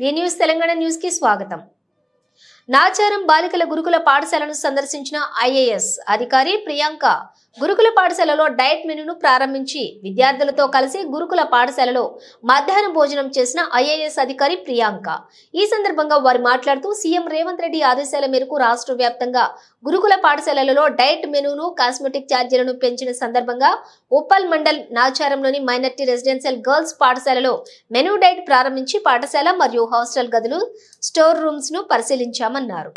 News Telangana news కి స్వాగతం. నాచారం బాలికల గురుకుల పాఠశాలను సందర్శించిన ఐఏఎస్ అధికారి ప్రియాంక గురుకుల పాఠశాలలో డైట్ మెనూను ప్రారంభించి విద్యార్థులతో కలిసి గురుకుల పాఠశాలలో మధ్యాహ్న భోజనం చేసిన ఐఏఎస్ అధికారి ప్రియాంక. ఈ సందర్భంగా వారు మాట్లాడుతూ సీఎం రేవంత్ రెడ్డి ఆదేశాల మేరకు రాష్ట్ర వ్యాప్తంగా గురుకుల పాఠశాలలలో డైట్ మెనూను కాస్మెటిక్ ఛార్జీలను పెంచిన సందర్భంగా ఉప్పల్ మండల్ నాచారంలోని మైనార్టీ రెసిడెన్షియల్ గర్ల్స్ పాఠశాలలో మెనూ డైట్ ప్రారంభించి పాఠశాల మరియు హాస్టల్ గదులు స్టోర్ రూమ్స్ ను పరిశీలించామన్నారు.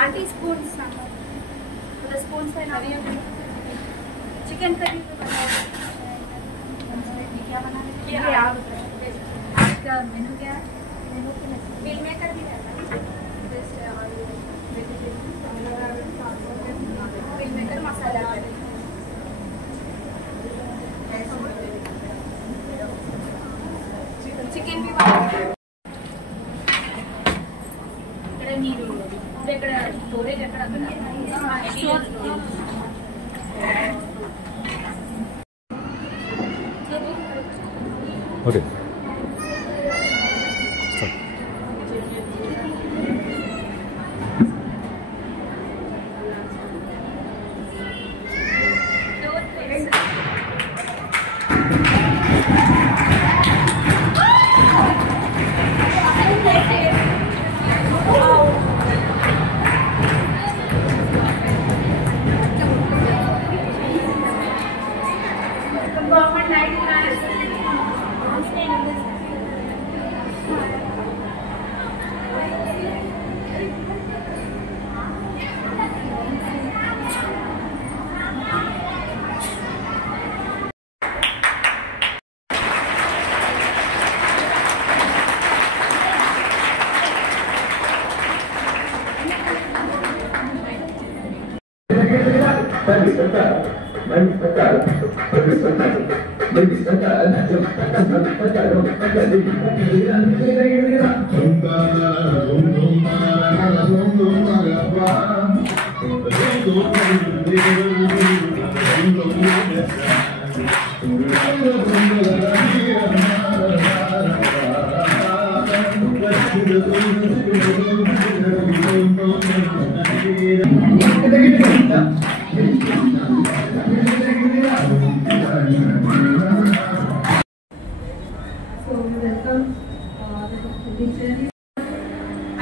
Auntie spoons, the spoons are now chicken curry. क्या बनाने? क्या आपका मेनू क्या है? मील मेकर भी है मील मेकर मसाला चिकन भी ఇక్కడ స్టోరేజ్ ఎక్కడ okay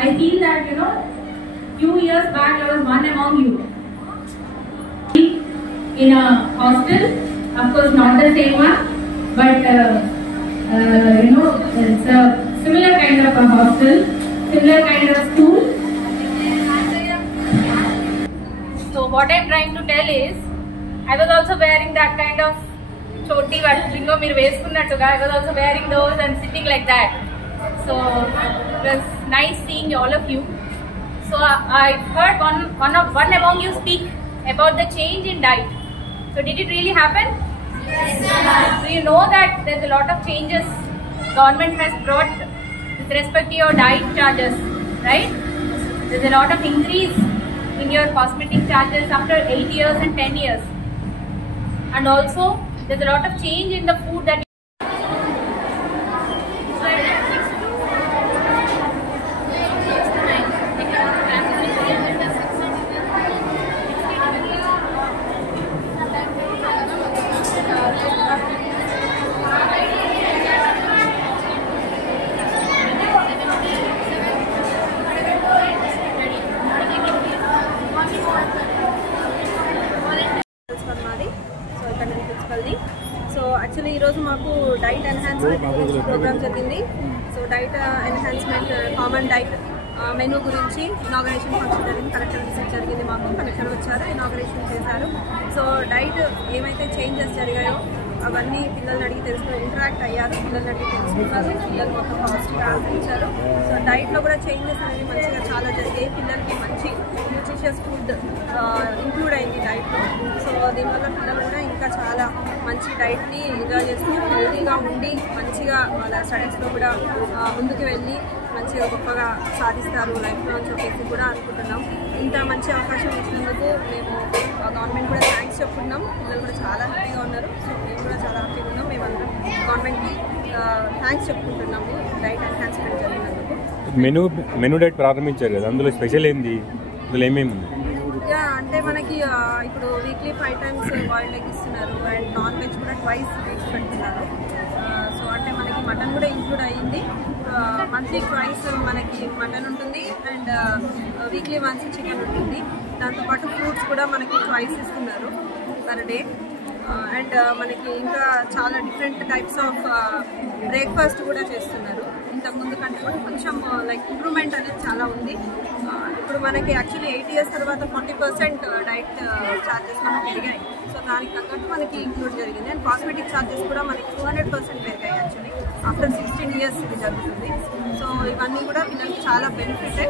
I feel that few years back I was one among you in a hostel, of course not the same one, but it's a similar kind of a hostel, similar kind of school. So what I'm trying to tell is, I was also wearing that kind of choti vatlingo meer veskunnattuga. I was also wearing those and sitting like that. So it was nice seeing all of you. So I heard one among you speak about the change in diet. So did it really happen? Yes, ma'am. Do you know that there's a lot of changes government has brought with respect to your diet charges, right? There's a lot of increase in your cosmetic charges after 8 years and 10 years. And also there's a lot of change in the food that ఈరోజు మాకు diet enhancement programme జరిగింది. So diet enhancement common diet menu గురించి inauguration function జరిగింది. Collector visit జరిగింది, మాకు collector వచ్చారు, inauguration చేశారు. So diet ఏమైతే చేంజెస్ జరిగాయో అవన్నీ పిల్లల్ని అడిగి తెలుసుకుని ఇంటరాక్ట్ అయ్యారు, పిల్లల్ని అడిగి తెలుసుకున్నారు, పిల్లలు మొత్తం పాజిటివ్గా ఆలోచించారు. సో డైట్లో కూడా చేంజెస్ అనేవి మంచిగా చాలా జరిగాయి. పిల్లలకి మంచి న్యూట్రిషియస్ ఫుడ్ ఇంక్లూడ్ అయింది డైట్లో. సో దీనివల్ల పిల్లలు కూడా ఇంకా చాలా మంచి డైట్ని ఎంజాయ్ చేస్తూ హెల్తీగా ఉండి మంచిగా వాళ్ళ స్టడీస్లో కూడా ముందుకు వెళ్ళి మంచిగా గొప్పగా సాధిస్తారు లైఫ్లో అని చెప్పేసి కూడా అనుకుంటున్నాం. ఇంత మంచి అవకాశం ఇచ్చినందుకు మేము గవర్నమెంట్ కూడా థ్యాంక్స్ చెప్పుకున్నాం. పిల్లలు కూడా చాలా హ్యాపీగా ఉన్నారు. సో మేము కూడా చాలా హ్యాపీగా ఉన్నాం. మేమందరం గవర్నమెంట్కి థ్యాంక్స్ చెప్పుకుంటున్నాము డైట్ ఎన్హాన్స్మెంట్ జరిగినందుకు. మెనూ డైట్ ప్రారంభించారు కదా, అందులో స్పెషల్ ఏంది, అందులో ఏమేమి ఉంది? అంటే మనకి ఇప్పుడు వీక్లీ 5 times బాయిల్డ్ ఎగ్ ఇస్తున్నారు అండ్ నాన్ వెజ్ కూడా ట్వైస్ వీక్స్ పెడుతున్నారు. సో అంటే మనకి మటన్ కూడా ఇంక్లూడ్ అయ్యింది. మంత్లీ ట్వైస్ మనకి మటన్ ఉంటుంది అండ్ వీక్లీ వన్స్ చికెన్ ఉంటుంది. దాంతోపాటు ఫ్రూట్స్ కూడా మనకి ట్వైస్ ఇస్తున్నారు పర్ డే. అండ్ మనకి ఇంకా చాలా డిఫరెంట్ టైప్స్ ఆఫ్ బ్రేక్ఫాస్ట్ కూడా చేస్తున్నారు. ఇంతకుముందు కంటే కూడా కొంచెం లైక్ ఇంప్రూవ్మెంట్ అనేది చాలా ఉంది. ఇప్పుడు మనకి యాక్చువల్లీ 8 years తర్వాత 40% డైట్ ఛార్జెస్ మనకు పెరిగాయి. సో దానికి తగ్గట్టు మనకి ఇంక్లూడ్ జరిగింది. అండ్ కాస్మెటిక్ ఛార్జెస్ కూడా మనకి 200% పెరిగాయి యాక్చువల్లీ ఆఫ్టర్ 16 years ఇది జరుగుతుంది. సో ఇవన్నీ కూడా పిల్లలకి చాలా బెనిఫిట్.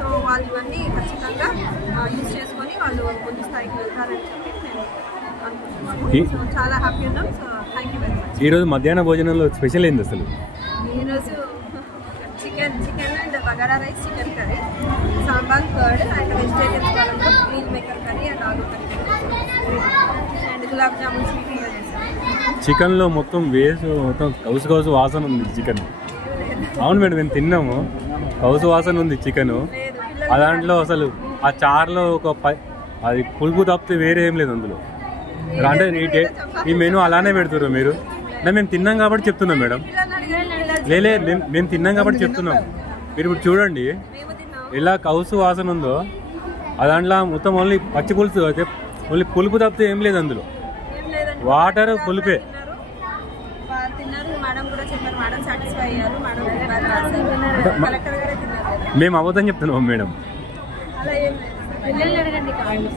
సో వాళ్ళు ఇవన్నీ ఖచ్చితంగా యూజ్ చేసుకొని వాళ్ళు ముందు స్థాయికి వెళ్తారని చెప్పి నేను అనుకుంటున్నాను. సో చాలా హ్యాపీ ఉన్నాం. So thank you very much. ఈరోజు మధ్యాహ్న భోజనంలో స్పెషల్ ఏంది అసలు? ఈరోజు chicken and bagara rice, chicken curry, sambar, curd and vegetarians వాళ్ళంతా meal maker curry and aloo curry and gulab jamun sweet ఇలా చేశాను. చికెన్లో మొత్తం మొత్తం కౌసు వాసన ఉంది చికెన్. అవును మేడం, మేము తిన్నాము, కౌసు వాసన ఉంది చికెన్. ఆ దాంట్లో అసలు ఆ చారులో అది పులుపు తప్పితే వేరే ఏం లేదు అందులో. అంటే ఈ మెనూ అలానే పెడుతున్నారు మీరు? మేము తిన్నాం కాబట్టి చెప్తున్నాం మేడం. లేలే మేము తిన్నాం కాబట్టి చెప్తున్నాం. మీరు ఇప్పుడు చూడండి ఎలా కౌసు వాసన ఉందో. ఆ దాంట్లో మొత్తం ఓన్లీ పచ్చి పులుసు, ఓన్లీ పులుపు తప్పితే ఏం లేదు అందులో. వాటర్ పులుపే. మేము అబద్ధం చెప్తున్నాం మేడం. అలా ఏం లేదు.